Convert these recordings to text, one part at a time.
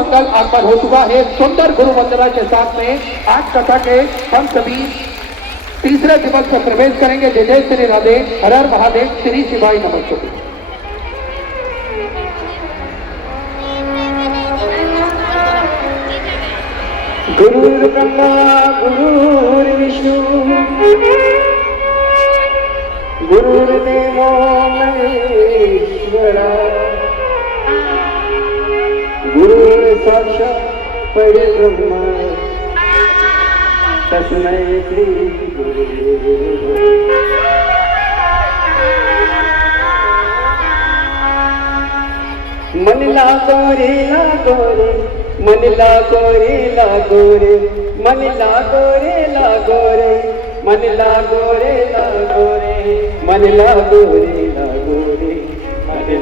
मंगल आगमन हो चुका है। सुंदर गुरु वंदना के साथ में आज कथा के हम सभी तीसरे दिवस में प्रवेश करेंगे। जय जय श्री राधे, हर हर महादेव, श्री शिवाय नमस्ते। गुरुर्ब्रह्मा गुरुर्विष्णु गुरुर्देवो महेश्वरा गुरुर्साक्षात् परब्रह्म तस्मै श्री गुरुवे मन लागो रे मन लागो रे मन लागो रे मन लागो रे मन लागो रे मन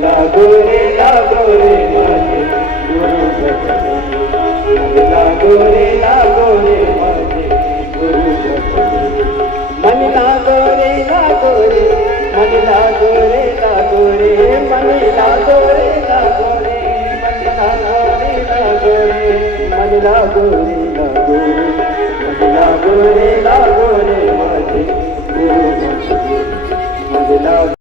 लागो रे माते गुरु सचदेव मन लागो रे माते गुरु सचदेव मन लागो रे मन लागो रे मन लागो रे मन लागो रे माते गुरु सचदेव मन लागो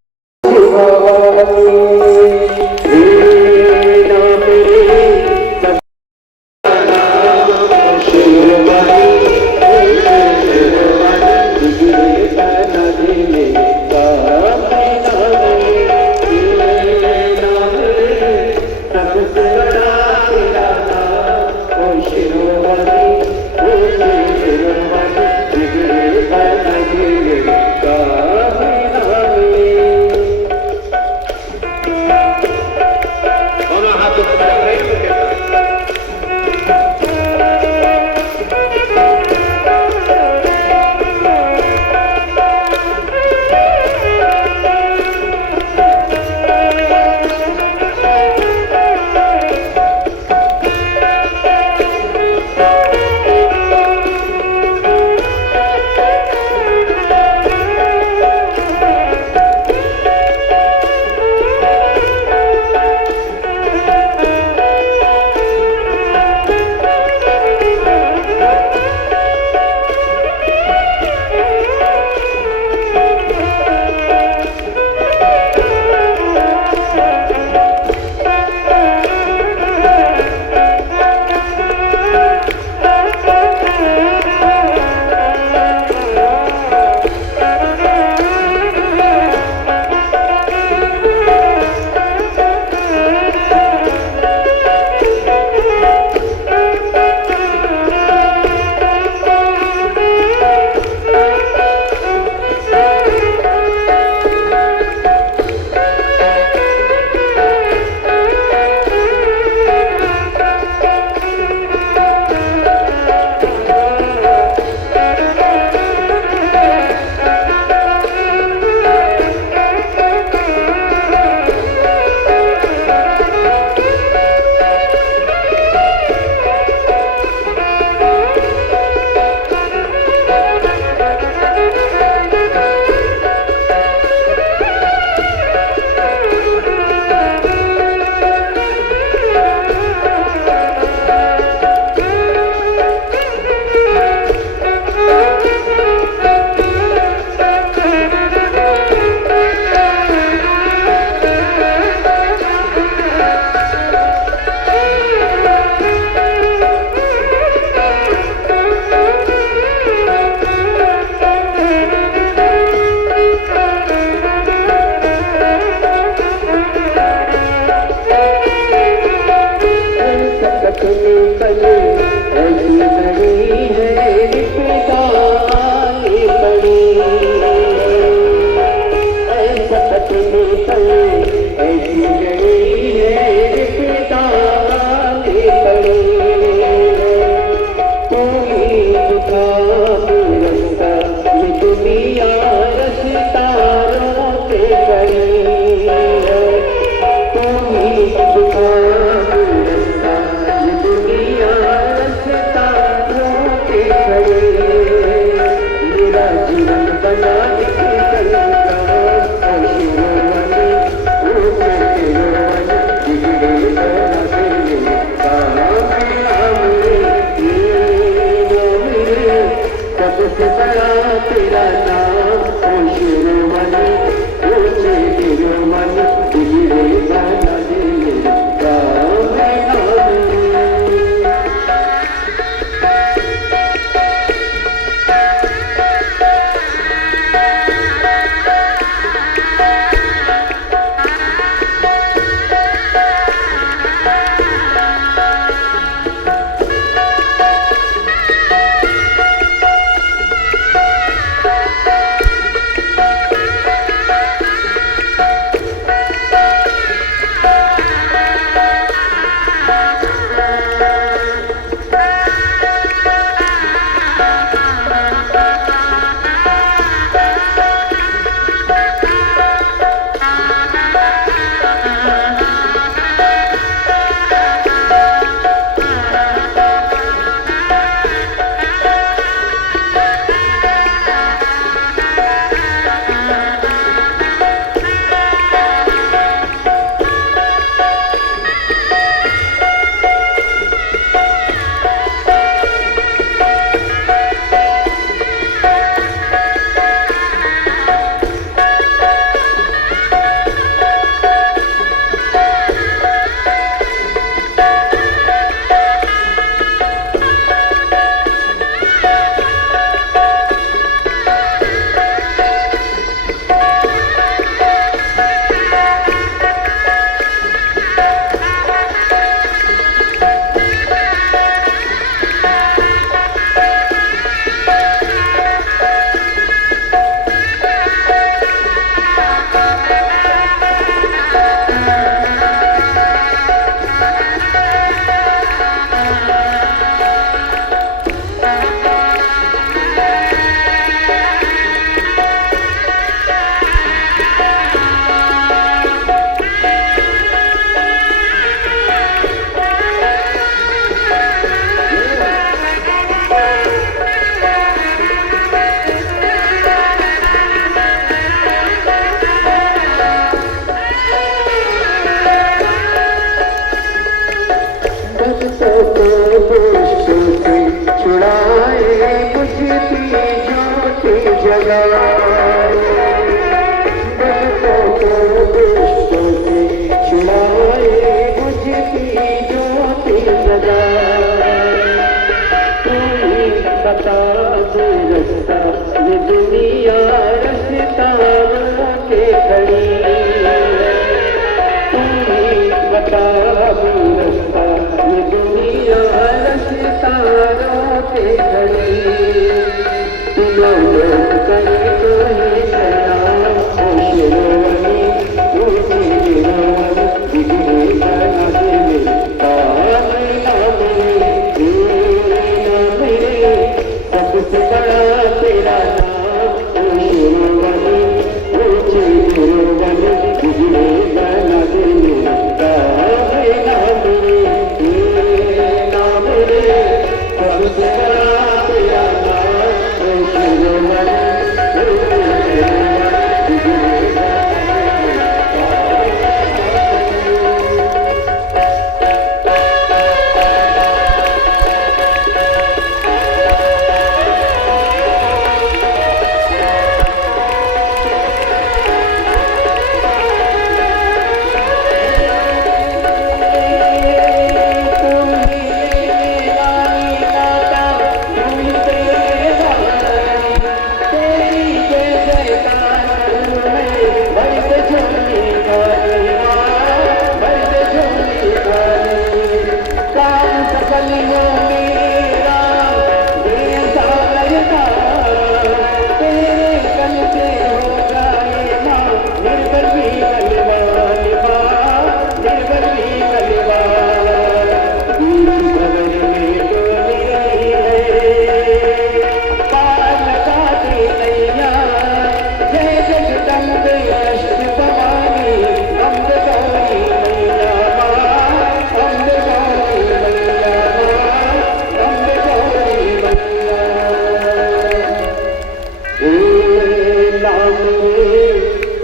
दुनिया भक्तों को दुष्टों से छुड़ाए, बुझती ज्योति जगाए। भक्तों को दुष्टों से छुड़ाए, बुझती ज्योति जगाए। तू ही बता दे रास्ता, ये दुनिया रास्ता के खड़ी। तू ही बता दे रास्ता, ये दुनिया रास्ता के खड़ी। तीनों लोग करे तो ही सलाम, ओ शिरोमणि ऊंची गिरोमणि, बिगड़े बना दे नाम मेरे, सबसे बड़ा तेरा नाम, ओ शिरोमणि ऊंची गिरोमणि, बिगड़े बना दे नाम मेरे, सबसे बड़ा तेरा नाम, ओ शिरोमणि ऊंची गिरोमणि, बिगड़े बना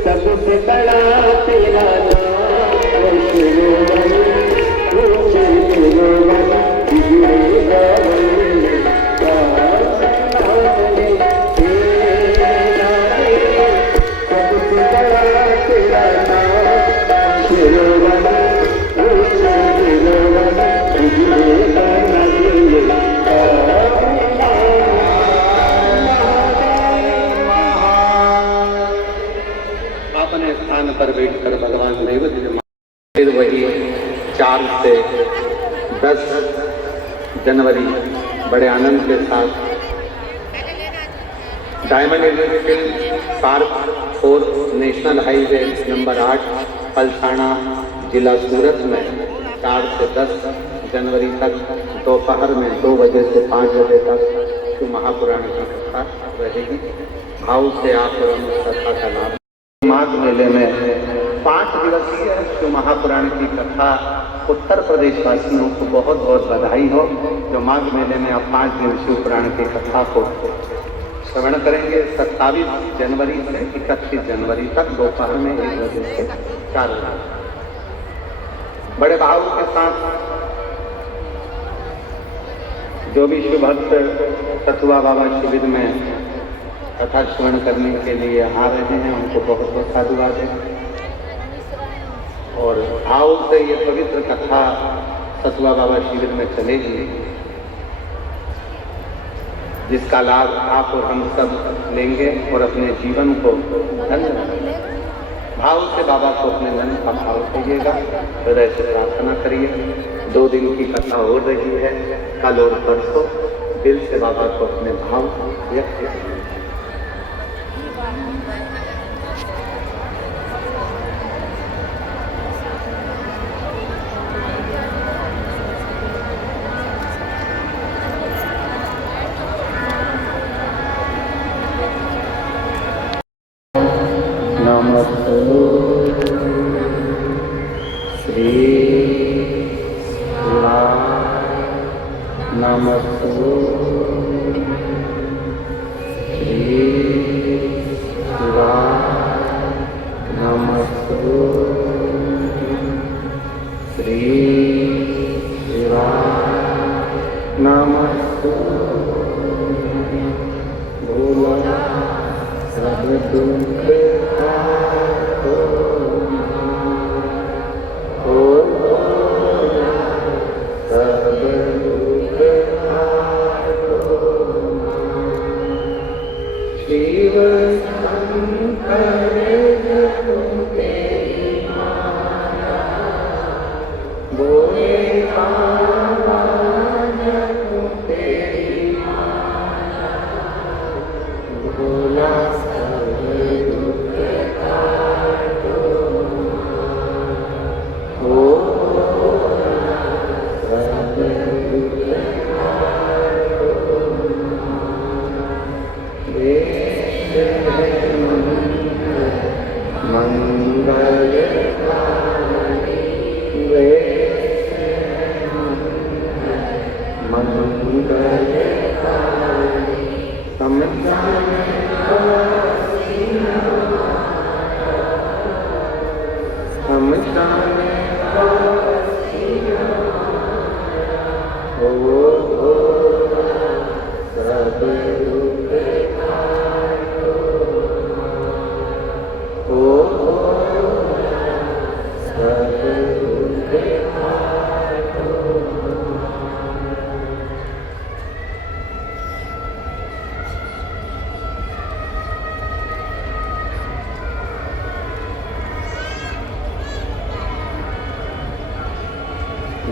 सबसे बड़ा तेरा नाम, ओ शिरोमणि ऊंची गिरोमणि, बिगड़े बना सबसे बड़ा तेरा नाम, शिरोमणि ऊंची गिरोमणि, बिगड़े बना अपने स्थान पर बैठकर भगवान नैवेद्य फिर वही 4 से 10 जनवरी बड़े आनंद के साथ diamond university park 4 national highway number 8 Palsana जिला सूरत में 4 से 10 जनवरी तक दोपहर में 2 बजे से 5 बजे तक शिव महापुराण की कथा रहेगी। भाव से आप कथा का लाभ। माघ मेले में 5 दिवसीय शिव महापुराण की कथा उत्तर प्रदेश वासियों को बहुत बहुत बधाई हो, जो माघ मेले में आप 5 दिन शिव पुराण की कथा को श्रवण करेंगे। 27 जनवरी से 31 जनवरी तक दोपहर में 1 बजे से 4 बजे बड़े भाव के साथ जो भी शिव भक्त सतुआ बाबा शिविर में कथा श्रवण करने के लिए आ रहे हैं, उनको बहुत बहुत साधुवाद है। और भाव से ये पवित्र कथा सतुआ बाबा शिविर में चलेगी, जिसका लाभ आप और हम सब लेंगे और अपने जीवन को धन्य बनाएंगे। भाव से बाबा को अपने मन का भाव करिएगा, हृदय से प्रार्थना करिए। 2 दिन की कथा हो रही है, कल और परसों दिल से बाबा को अपने भाव व्यक्त करिए। नमस्ते श्री शिवाय, नमस्ते श्री शिवाय, नमस्ते श्री शिवाय। नमस्तु भोला सब दुख हारो हो सब दुख हारो शिव शंकर जपु तेरी माया बोले बाबा जपु तेरी माया भोला सब दुख काटो हो सब दुख काटो मंगल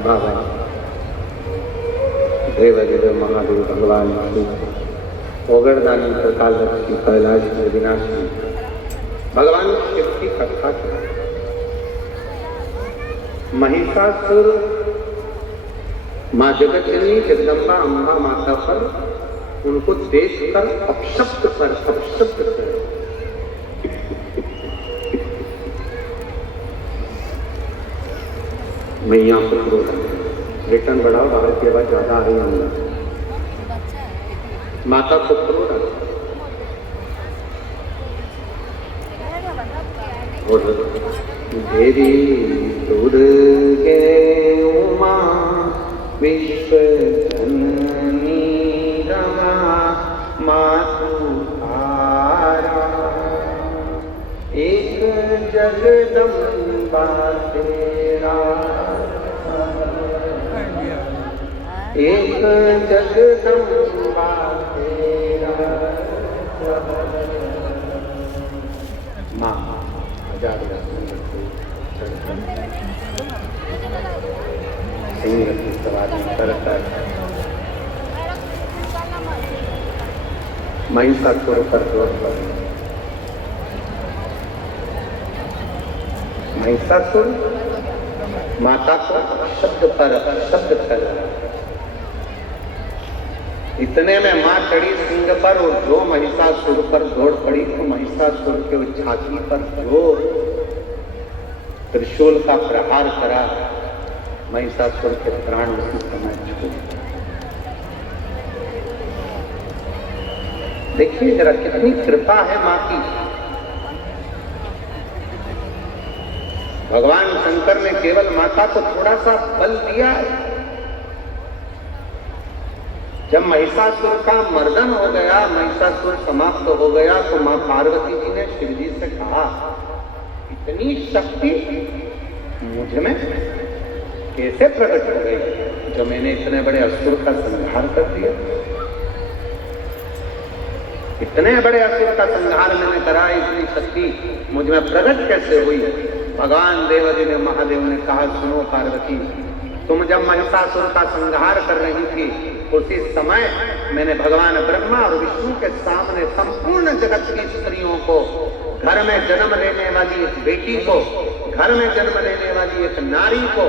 बाबा देवादिदेव महादेव भगवान श्री ओगरदानी प्रकालदर्शी कैलाश विनाशी भगवान शिव की कथा महिषासुर माँ जगतजननी जगदम्बा अम्बा माता पर उनको देखकर अपशब्द कर मैं यहाँ पर रिटर्न बढ़ाओ, बाहर की आवाज ज्यादा आ रही है अंदर। माता को देवी दूध के उमा विश्व जननी रमा मातु तारा एक जगदम्बा तेरा एक जगदम्बा तेरा माँ हजार सिंह की सवारी कर महिषासुर पर जोर पर महिषासुर माता को शब्द पर शब्द कर इतने में मां चढ़ी सिंह पर और जो महिषासुर पर दौड़ पड़ी तो महिषासुर के छाती पर जो त्रिशूल का प्रहार करा, महिषासुर के प्राण उसी समय छूटे। देखिए जरा कितनी कृपा है मां की। भगवान शंकर ने केवल माता को थोड़ा सा बल दिया है। जब महिषासुर का मर्दन हो गया, महिषासुर समाप्त हो गया, तो मां पार्वती जी ने शिव जी से कहा इतनी शक्ति मुझ में कैसे प्रकट हो गई जो मैंने इतने बड़े असुर का संहार कर दिया। इतने बड़े असुर का संहार मैंने करा, इतनी शक्ति मुझ में प्रकट कैसे हुई। भगवान देवादिदेव महादेव ने कहा सुनो पार्वती, तुम जब महिषासुर का संहार कर रही थी उसी समय मैंने भगवान ब्रह्मा और विष्णु के सामने संपूर्ण जगत की स्त्रियों को, घर में जन्म लेने वाली एक बेटी को, घर में जन्म लेने वाली एक नारी को,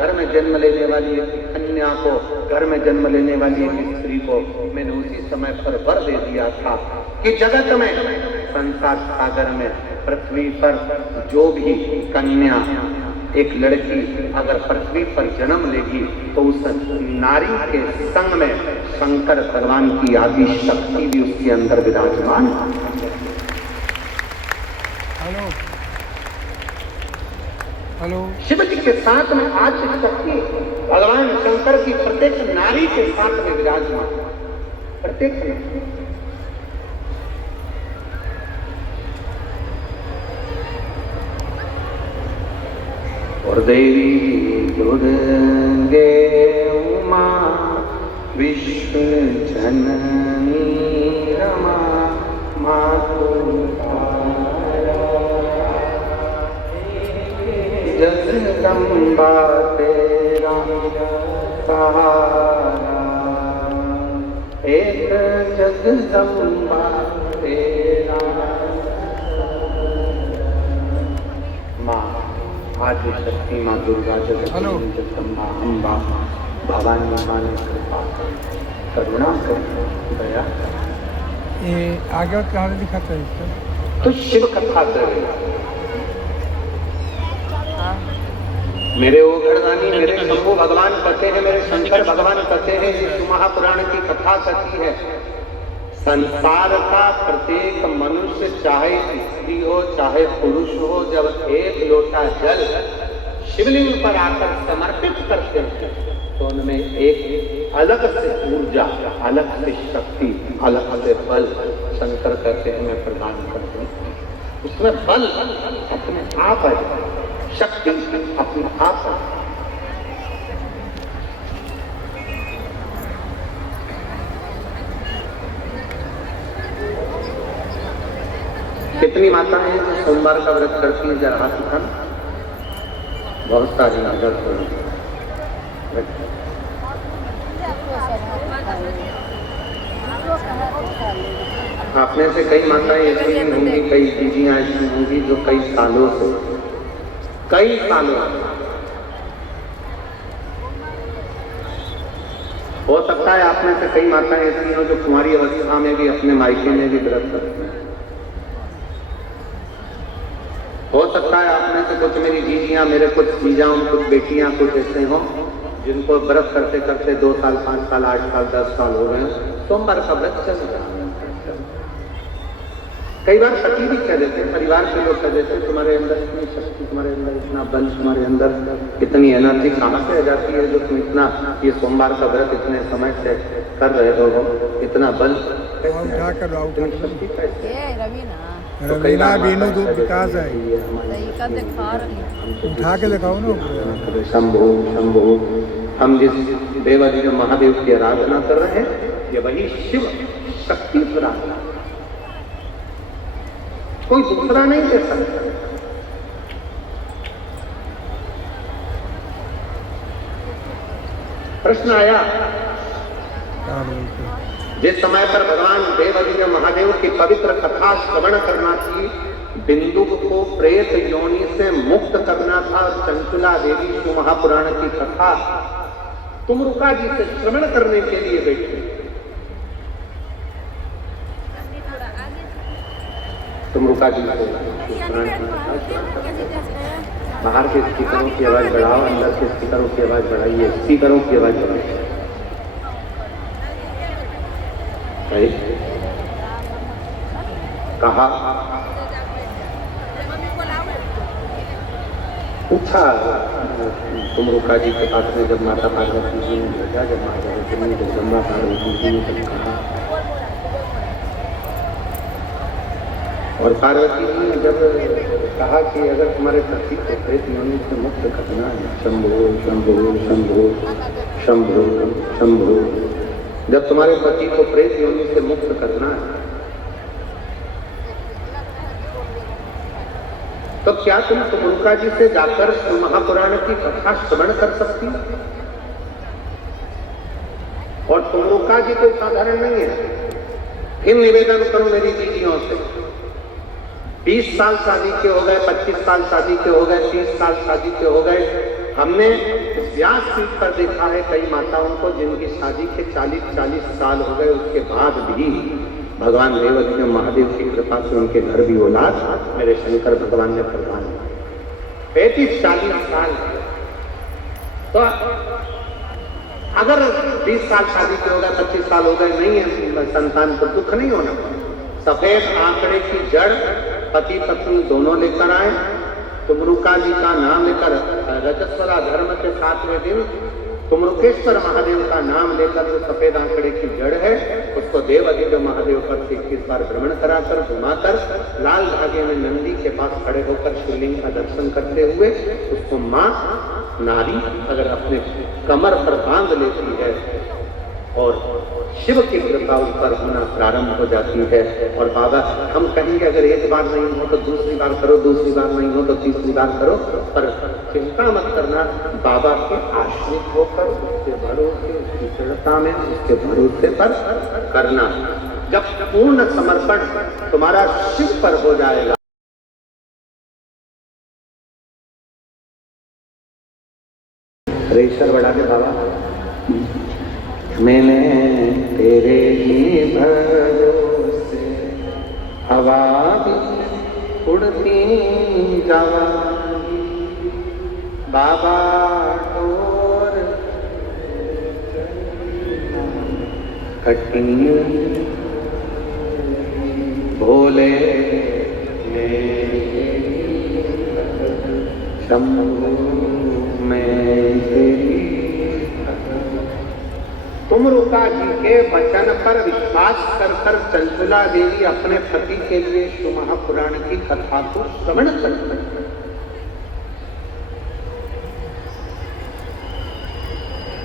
घर में जन्म लेने वाली एक कन्या को, घर में जन्म लेने वाली एक स्त्री को मैंने उसी समय पर वर दे दिया था कि जगत में, संसार सागर में, पृथ्वी पर जो भी कन्या एक लड़की अगर पृथ्वी पर जन्म लेगी तो उस नारी के संग में शंकर भगवान की आदि शक्ति भी उसके अंदर विराजमान। हेलो। शिव जी के साथ में आज शक्ति भगवान शंकर की प्रत्येक नारी के साथ में विराजमान, प्रत्येक नारी। और देवी दुर्गे उमा विश्व जननी रमा मातु जगदम्बा तेरा सहारा, एक जगदम्बा तेरा। माँ आदि शक्ति, माँ दुर्गा, जगदम्बा, जगदम्बा, अम्बा, भवानी माँ ने कृपा करुणा कर दया। ये आगे कहाँ से दिखाता है इसका? तो शिव कथा कर मेरे ओघड़दानी, मेरे शंभु भगवान कहते हैं, मेरे शंकर भगवान कहते हैं, विष्णु महापुराण की कथा कथी है। संसार का प्रत्येक मनुष्य, चाहे स्त्री हो चाहे पुरुष हो, जब एक लोटा जल शिवलिंग पर आकर समर्पित करते हैं तो उनमें एक अलग से ऊर्जा, अलग से शक्ति, अलग से बल शंकर कहते हैं मैं प्रदान करते हैं। उसमें बल अपने आप है, शक्ति अपने आप है। कितनी माताएं हैं जो सोमवार का व्रत करती हैं? जरा हाथ उठाना। बहुत सारी नजर आप में से कई माताएं ऐसी भी होंगी, कई दीदियां ऐसी होंगी जो कई सालों से हो सकता है आप में से कई माताएं ऐसी हो जो कुंवारी अवस्था में भी अपने मायके में भी व्रत करती हैं। हो सकता है आप में से कुछ मेरी जीजियां, मेरे कुछ जीजा, कुछ बेटियां कुछ ऐसे हों जिनको व्रत करते करते 2 साल, 5 साल, 8 साल, 10 साल हो गए, सोमवार का व्रत चल रहा है। कई बार पति भी कह देते हैं, परिवार के लोग कह देते हैं, तुम्हारे अंदर इतनी शक्ति, तुम्हारे अंदर इतना बल, तुम्हारे अंदर इतनी एनर्जी कहाँ से आ जाती है जो तुम इतना ये सोमवार का व्रत इतने समय से कर रहे हो, इतना बल उठा कर इतनी शक्ति कैसे? रवीना बीनू दूध विकास है, उठा के दिखाओ ना। शंभु शंभु, हम जिस देवादिदेव महादेव की आराधना कर रहे हैं ये वही शिव शक्ति आराधना, कोई दूसरा नहीं दे सकता। प्रश्न आया जिस समय पर भगवान देवादिदेव महादेव की पवित्र कथा श्रवण करना थी, बिंदु को प्रेत योनि से मुक्त करना था, चंचला देवी शिव महापुराण की कथा तुमरुका जी से श्रवण करने के लिए बैठे। तुमरुका जी बाहर के स्पीकरों की आवाज बढ़ाओ, अंदर के स्पीकरों की आवाज बढ़ाइए, स्पीकरों की आवाज बढ़ाइए। कहा पूछा तुमरुका जी के पास में जब माता पार्वती जी ने भेजा, जब माता जगदम्बा पार्वती जी ने कहा, और पार्वती जी ने जब कहा कि अगर तुम्हारे पति को प्रेत योनि से मुक्त करना है, शंभो शंभो शंभो शंभो शंभो, जब तुम्हारे पति को प्रेत योनि से मुक्त करना है तो क्या तुम तुमरुका जी से जाकर महापुराण की कथा श्रवण कर सकती? और तुमरुका जी कोई साधारण नहीं है। फिर निवेदन करो मेरी दीदियों से, 20 साल शादी के हो गए, 25 साल शादी के हो गए, 30 साल शादी के हो गए, हमने व्यास पीठ पर देखा है कई माताओं को जिनकी शादी के 40-40 साल हो गए, उसके बाद भी भगवान देवादिदेव महादेव की कृपा से उनके घर भी औलाद मेरे शंकर भगवान ने प्रदान किया। 35-40 साल तो अगर 20 साल शादी के हो गए, 25 साल हो गए, नहीं है संतान को दुख नहीं होना। सफेद आंकड़े की जड़ पति पत्नी दोनों लेकर आए, तुमरुका जी का नाम लेकर रजस्वला धर्म के 7वें दिन तुमरुकेश्वर महादेव का नाम लेकर जो सफेद आंकड़े की जड़ है उसको देव अधिदेव महादेव पर से 21 बार भ्रमण कराकर घुमाकर लाल धागे में नंदी के पास खड़े होकर शिवलिंग का दर्शन करते हुए उसको मां नारी अगर अपने कमर पर बांध लेती है और शिव की कृपा ऊपर होना प्रारंभ हो जाती है। और बाबा हम कहेंगे अगर एक बार नहीं हो तो दूसरी बार करो, दूसरी बार नहीं हो तो तीसरी बार करो, पर चिंता मत करना, बाबा के आश्रित होकर उसके भरोसे उसकी दृढ़ता में उसके भरोसे पर करना। जब पूर्ण समर्पण तुम्हारा शिव पर हो जाएगा, प्रेशर बढ़ा दे बाबा। मैंने तेरे ही भरोसे हवा भी उड़ती जावांगी, बाबा तोर कटी भोले शंभु में तेरी। तुमरुका जी के वचन पर विश्वास कर कर चंचला देवी अपने पति के लिए शिव महापुराण की कथा को श्रवण करती।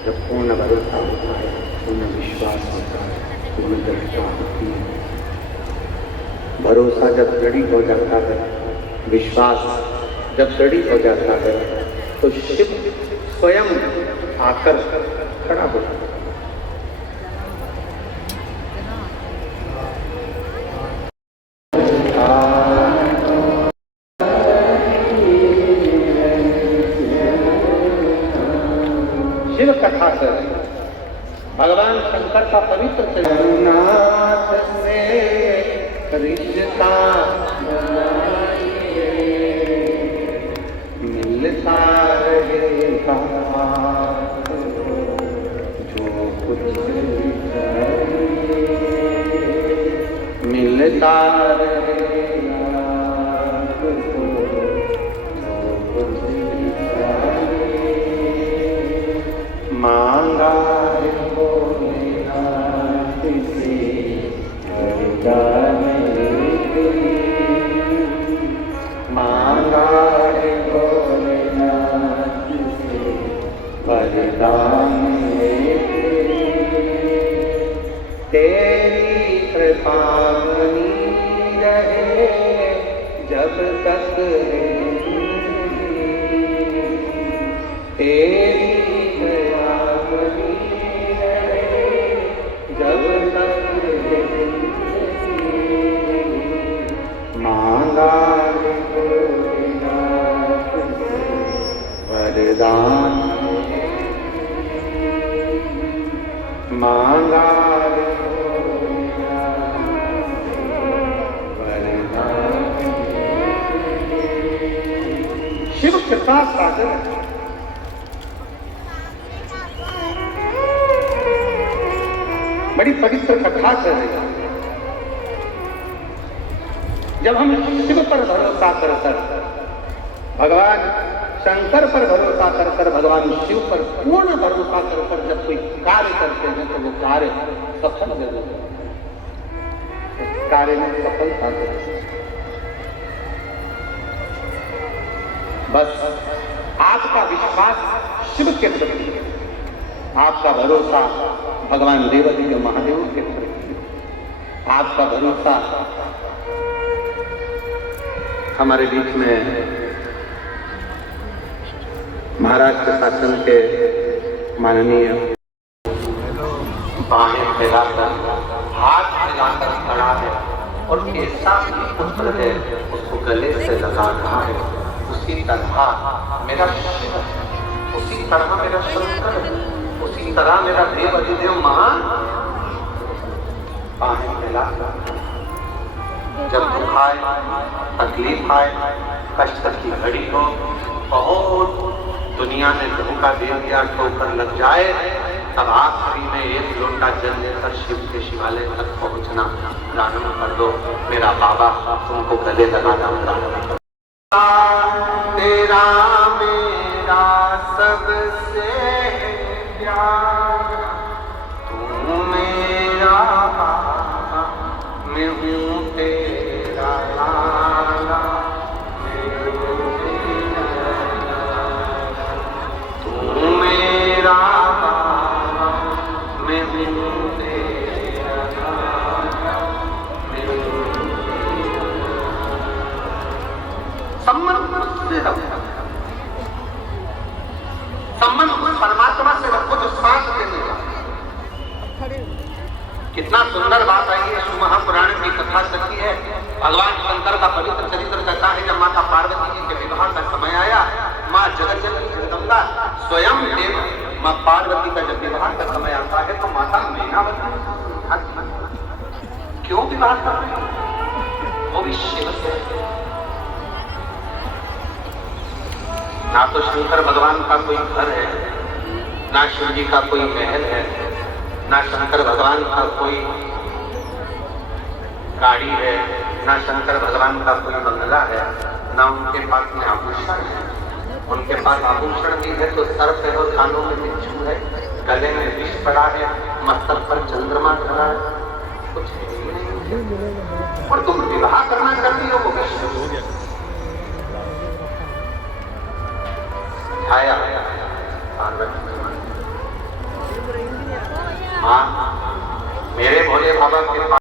जब पूर्ण भरोसा होता है, पूर्ण विश्वास होता है, पूर्ण दृढ़ता होती है, भरोसा जब दृढ़ हो जाता है, विश्वास जब दृढ़ हो जाता है, तो शिव स्वयं आकर खड़ा हो जाता है। शिव कथा से भगवान शंकर का पवित्र जगन्नाथ से रिश्ता मिलता रहेगा, जो कुछ मिलता रहेगा, मांगा है भोलेनाथ से वरदान, मांगा है भोलेनाथ से वरदान, तेरी कृपा बनी रहे जब तक है, तेरी जब तक मांगा वरदान, मांगा वरदान। शिव कृपा सागर बड़ी पवित्र कथा चल रही है। जब हम शिव पर भरोसा कर कर, भगवान शंकर पर भरोसा कर कर, भगवान शिव पर पूर्ण भरोसा कर कर जब कोई कार्य करते हैं तो वो कार्य सफल जरूर है, उस कार्य में सफलता है। बस आपका विश्वास शिव के प्रति, आपका भरोसा भगवान देवाधिदेव महादेव के प्रति, आपका भरोसा हमारे बीच में महाराष्ट्र शासन के माननीय बाहें फैलाकर, हाथ फैलाकर खड़ा है और उसके साथ ही पुत्र है उसको गले से लगा रहा है। उसी तरह मेरा शिव, उसी तरह मेरा शंकर, उसी तरह मेरा देव अधिदेव महान बाहें फैला। जब दुख आए, तकलीफ आए, कष्ट की घड़ी हो, बहुत दुनिया ने धोखा दे दिया, ठोकर लग जाए, तब आखिरी में एक लोटा जल लेकर शिव के शिवालय तक पहुंचना प्रारंभ कर दो। मेरा बाबा तुमको गले लगाना प्रारंभ कर तेरा मेरा सबसे प्यारा, तू मेरा बाबा, मैं हूँ तेरा लाला, मैं हूँ तेरा लाला। तू मेरा बाबा, मैं हूँ तेरा लाला, मैं हूँ संबंध परमात्मा से रखो जो सांस देने का। कितना सुंदर बात आई है। महापुराण की कथा सच्ची है। भगवान शंकर का पवित्र चरित्र कहता है जब माता पार्वती जी के विवाह का समय आया, माँ जगज्जननी जगदम्बा स्वयं देव माँ पार्वती का जब विवाह का समय आता है तो माता मैनावती क्यों विवाह कर रही है? वो भी शिव से। ना तो शंकर भगवान का कोई घर है, ना शिव जी का कोई महल है, ना शंकर भगवान का कोई गाड़ी है, ना शंकर भगवान का कोई बंगला है, ना उनके पास में आभूषण है। उनके पास आभूषण भी है तो सर पे और कानों में बिच्छू है, गले में विष पड़ा है, मस्तक पर चंद्रमा खड़ा है, कुछ नहीं। और तुम विवाह करना चाहती हो वो विष्णु आया पार्वती माँ, मेरे भोले बाबा के पास